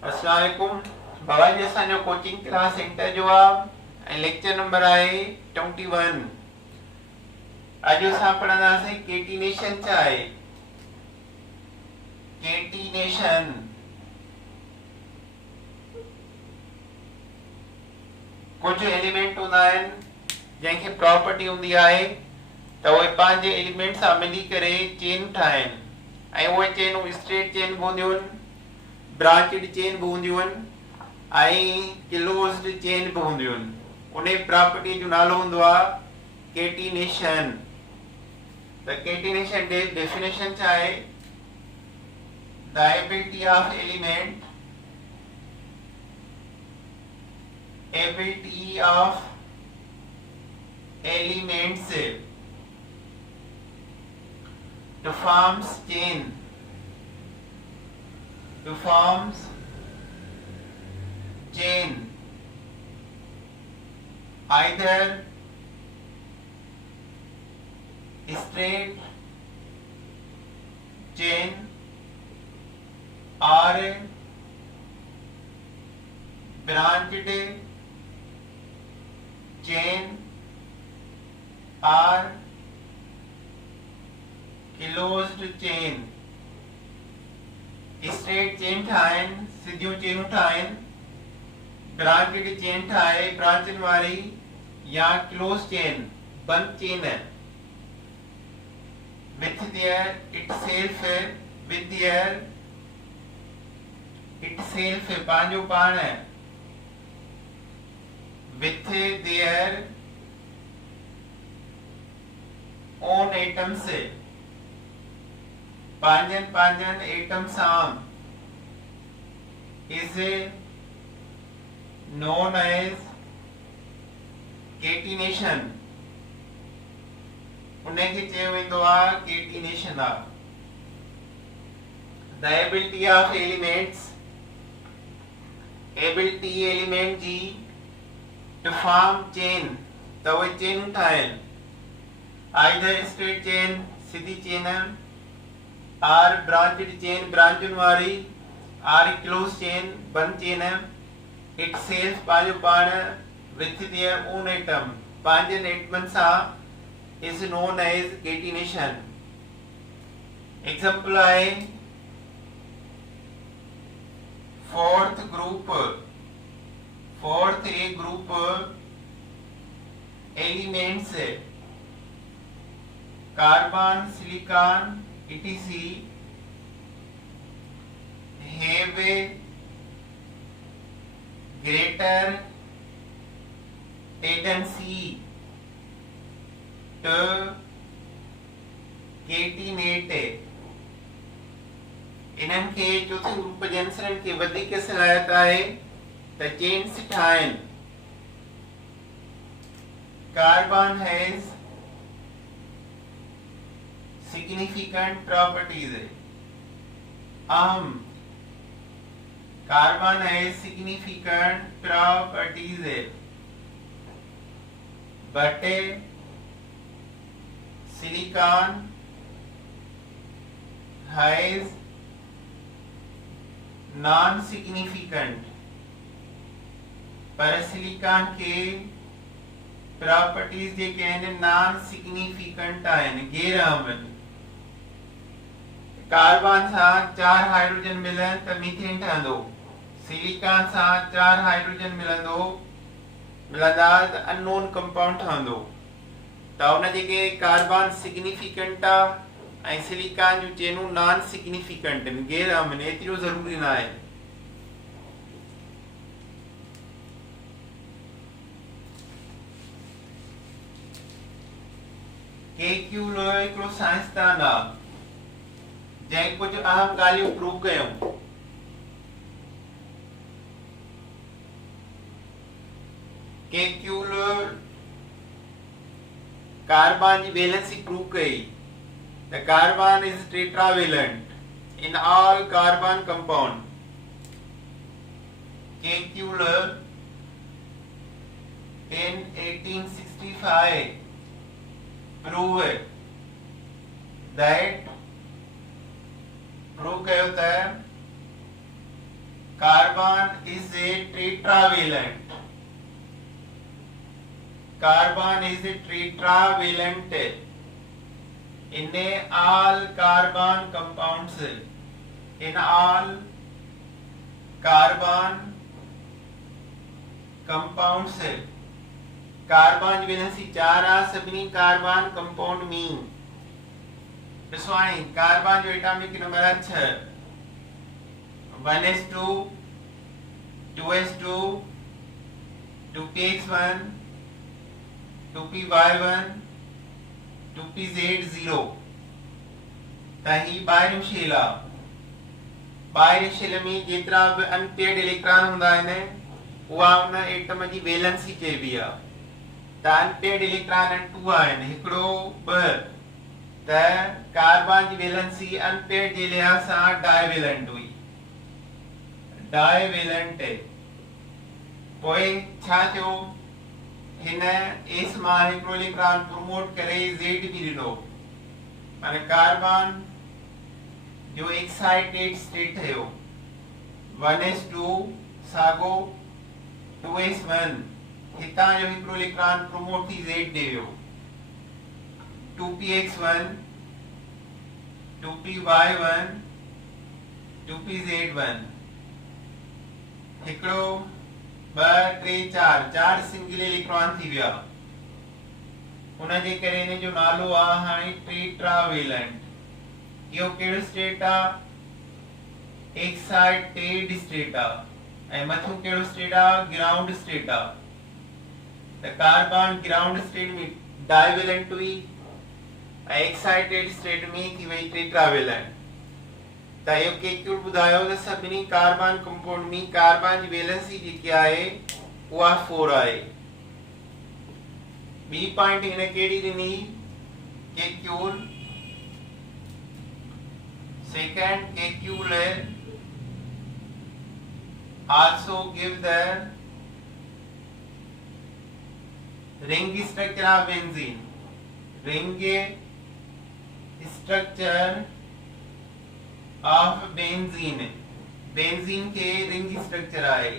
अस्सलाम वालेकुम। बाबा जी असांजो कोचिंग क्लास सेंटर जो आहे ऐं लेक्चर नंबर आहे 21। अॼु असां पढ़ंदासीं केटिनेशन छा आहे। केटिनेशन कुछ एलिमेंट हूंदा आहिनि जंहिंखे प्रॉपर्टी हूंदी आहे त उहे पंहिंजे एलिमेंट सां मिली करे चेन ठाहिनि ऐं उहे चेनूं स्ट्रेट चेन बि हूंदियूं आहिनि, ब्रांचड चेन भी हूंदियूं आहिनि ऐं क्लोज्ड चेन भी हूंदियूं आहिनि। उन प्रॉपर्टी जो नालो हूंदो आहे केटिनेशन। त केटिनेशन डेफिनेशन छा आहे? The ability of elements to forms chain either straight chain or branched chain or closed chain। Straight chain ठाहिनि, सिधियूं चेनूं ठाहिनि, ब्रांचड चेन ठाहे ब्रांचनि वारी, या क्लोज चेन बंद चेन with their itself पंहिंजो पाण with their own atoms पंहिंजनि एटम सां is known as केटिनेशन। उनखे चयो वेंदो आहे केटिनेशन आहे। द एबिलिटी ऑफ एलिमेंट जी टू फॉर्म चेन त उहे चेनूं ठाहिनि, आइदर स्ट्रेट चेन सीधी चेन आर ब्रांचड चेन ब्रांचुनि वारी, आर क्लोज चेन बंद चेन। इट सेल्फ पंहिंजो पाण विथ देयर ओन एटम पंहिंजनि एटमनि सां is known as केटिनेशन। एग्जांपल आहे fourth A group elements carbon silicon etc have a greater tendency to केटिनेट। इन्हनि खे चौथे ग्रुप जे अंसरनि खे वधीक सलाहियत आहे त चेन्स ठाहिनि। Carbon has significant properties। Carbon has significant properties but silicon has non-significant। पर सिलिकॉन के प्रॉपर्टीज जेके आहिनि नॉन सिग्निफिकेंट आहिनि, गैर अहम। कार्बन सां 4 हाइड्रोजन मिलन त मीथेन ठहंदो, सिलिकॉन सां 4 हाइड्रोजन मिलंदा त अननोन कंपाउंड ठहंदो। त उन जेके कार्बन सिग्निफिकेंट आहे ऐं सिलिकॉन जूं चेनूं नॉन सिग्निफिकेंट आहिनि, गैर अहम आहिनि, एतिरो ज़रूरी न आहे। केक्यूलो हिकिड़ो साइंसदान आहे जंहिं कुछ अहम ॻाल्हियूं प्रूव कयूं। केक्यूलो कार्बन जी वैलेंसी प्रूव कई त carbon is tetravalent in all carbon compound. केक्यूलो in 1865 proved that प्रूव कयो त carbon is a tetravalent. Carbon is a tetravalent in all carbon compounds. In all carbon compounds, carbon valency 4 आ सभी carbon compound में ॾिसो carbon जो atomic number है 6 1s2 2s2 2px1 2py1 2pz0 ताही बाहरी शेला में जेतिरा भी अनपेयर्ड इलेक्ट्रॉन हूंदा आहिनि उहा उन एटम जी वैलेंसी चइबी आहे त अनपेयर्ड इलेक्ट्रॉन 2 आहिनि हिकिड़ो ॿ त कार्बन जी वैलेंसी अनपेयर्ड जे लिहाज़ सां डाइवेलेंट हुई डाइवेलेंट पोइ छा थियो हिन एस मां हिकिड़ो इलेक्ट्रॉन प्रमोट करे Z बि ॾिनो माने कार्बन जो एक्साइटेड स्टेट है 1s2 सागो 2s1 हितां जो हिकिड़ो इलेक्ट्रॉन प्रमोट थी Z ॾे वियो 2px1 2py1 2pz1 हिकिड़ो 2 3 4 सिंगल इलेक्ट्रॉन थी विया उन जे करे इन जो नालो आहे हाणे टेट्रावेलेंट यो केड़ो स्टेट आ एक्साइटेड स्टेट आ ऐं मथो केड़ो स्टेट आ ग्राउंड स्टेट आ त कार्बन ग्राउंड स्टेट में डाइवेलेंट हुई ऐं एक्साइटेड स्टेट में थी वई टेट्रावेलेंट त यो केक्यूल बुधायो त सभिनी कार्बन कंपाउंड में कार्बन जी वैलेंसी जेकी आहे उहा 4 आहे बी पॉइंट इन केड़ी ॾिनी केक्यूल second KQL also give the ring structure of benzene. Ring structure of benzene. Benzene के ring structure आए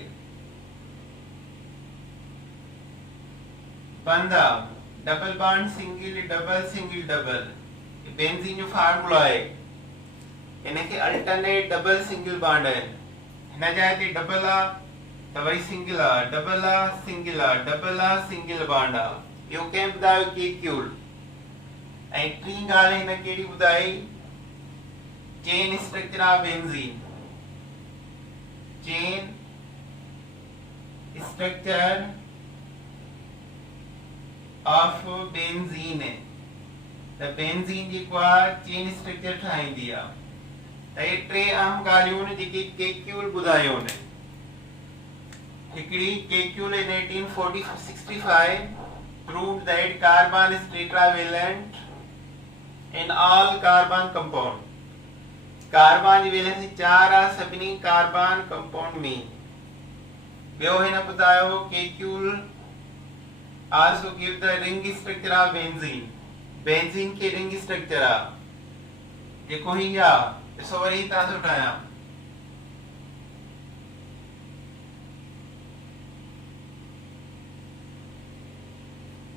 15 double bond single double single double benzene जो फार्मूला है इनके अल्टरनेट डबल सिंगल बॉन्ड है हिन जाए ते डबल आ त वरी सिंगल आ डबल आ सिंगल बॉन्ड आ यो के बुधायो केक्यूल ऐं टी गाल हिन केड़ी बुधाई chain structure of benzene chain structure of benzene त बेंजीन जेको आ चेन स्ट्रक्चर ठाहींदी आ ये टे अहम गालियों ने जेके केक्यूल बुधायो ने हिकड़ी केक्यूल in 1865 proved that carbon is tetravalent in all carbon compound carbon जी वैलेंसी 4 आ सभिनी कार्बन कंपाउंड में ॿियो हिन बुधायो Kekule also give the ring structure of benzene के रिंग स्ट्रक्चर आ जेको ही आ इसो वरी तां उठाया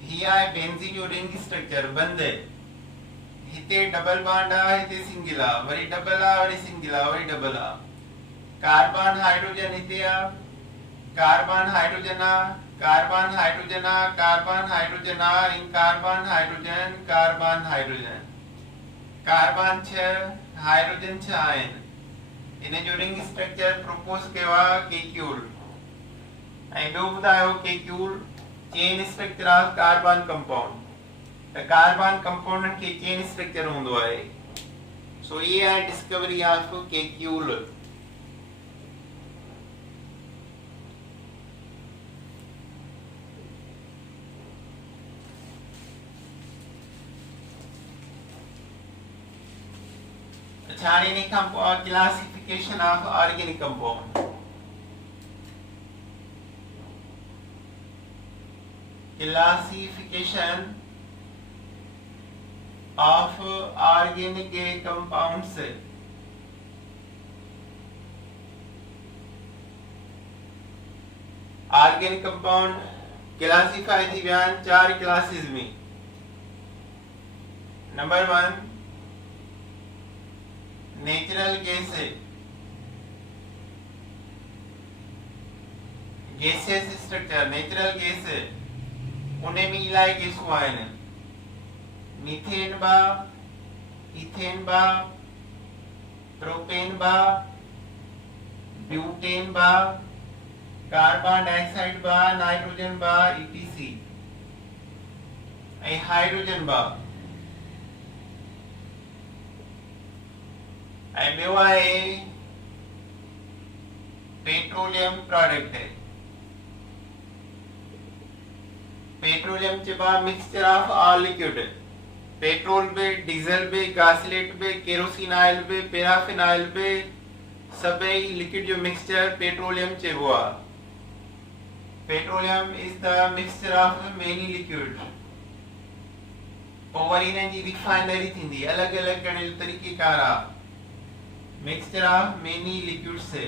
हिया बेंजीन जो रिंग स्ट्रक्चर बंद है हिते डबल बॉन्ड आ हिते सिंगल आ वरी डबल आ वरी सिंगल आ वरी डबल आ कार्बन हाइड्रोजन हिते आ कार्बन हाइड्रोजन आ कार्बन हाइड्रोजन आ कार्बन हाइड्रोजन आ इन carbon hydrogen carbon hydrogen carbon 6 hydrogen 6 आहिनि इन जो रिंग स्ट्रक्चर प्रपोज कयो आहे केक्यूल ऐं ॿियो ॿुधायो Kekule chain structure of carbon compound त कार्बन कंपाउंड के चेन स्ट्रक्चर हूंदो आहे सो ये आहे discovery of Kekule Organic classification of organic compound. Classification of organic compounds. Organic compound classify थी विया आहिनि 4 क्लासिस में। Number 1 natural gases structure. Natural gas उन्हें में इलाही गैसूं आहिनि, मीथेन बा, इथेन बा, प्रोपेन बा, ब्यूटेन बा, कार्बन डाइऑक्साइड बा, नाइट्रोजन बा, etc ऐं हाइड्रोजन बा। ऐं ॿियो आहे पेट्रोलियम प्रोडक्ट। पेट्रोलियम चइबो आहे mixture of all liquid, petrol बि, डीजल बि, गासलेट बि, केरोसिन ऑयल बि, पैराफिन ऑयल बि, सभई लिक्विड जो मिक्सचर पेट्रोलियम चइबो आहे। Petroleum is the mixture of many liquid. पोइ वरी हिननि जी रिफाइनरी थींदी, अलॻि अलॻि करण जो तरीक़ेकार आहे। मिक्सचर ऑफ मेनी लिक्विड्स है।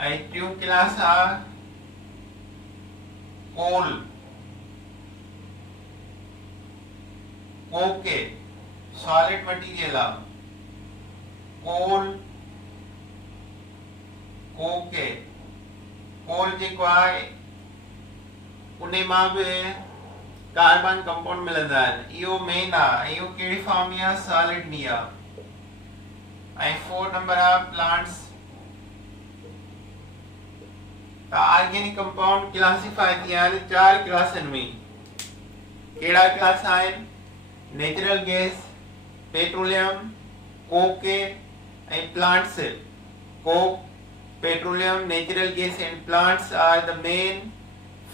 ऐं टियों क्लास आहे कोल, कोक सॉलिड मटीरियल आहे। कोल कोक कोल जेको आहे उन मां बि कार्बन कंपाउंड मिलंदा आहिनि। इहो मेन आहे। इहो कहिड़ी फॉर्म में आहे? सॉलिड में आहे। ऐं 4 नंबर आहे प्लांट्स। ऑर्गेनिक कंपाउंड क्लासिफाई थी आहिनि 4 क्लासनि में। कहिड़ा क्लास आहिनि? नेचुरल गैस, पेट्रोलियम, कोक ऐं plants. Coke, petroleum, natural gas and plants are the main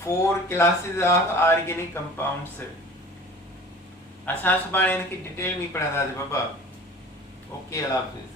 4 classes of organic compounds. असां सुभाणे इनकी डिटेल में पढ़ंदासीं बाबा। ओके, अल्लाह हाफ़िज़।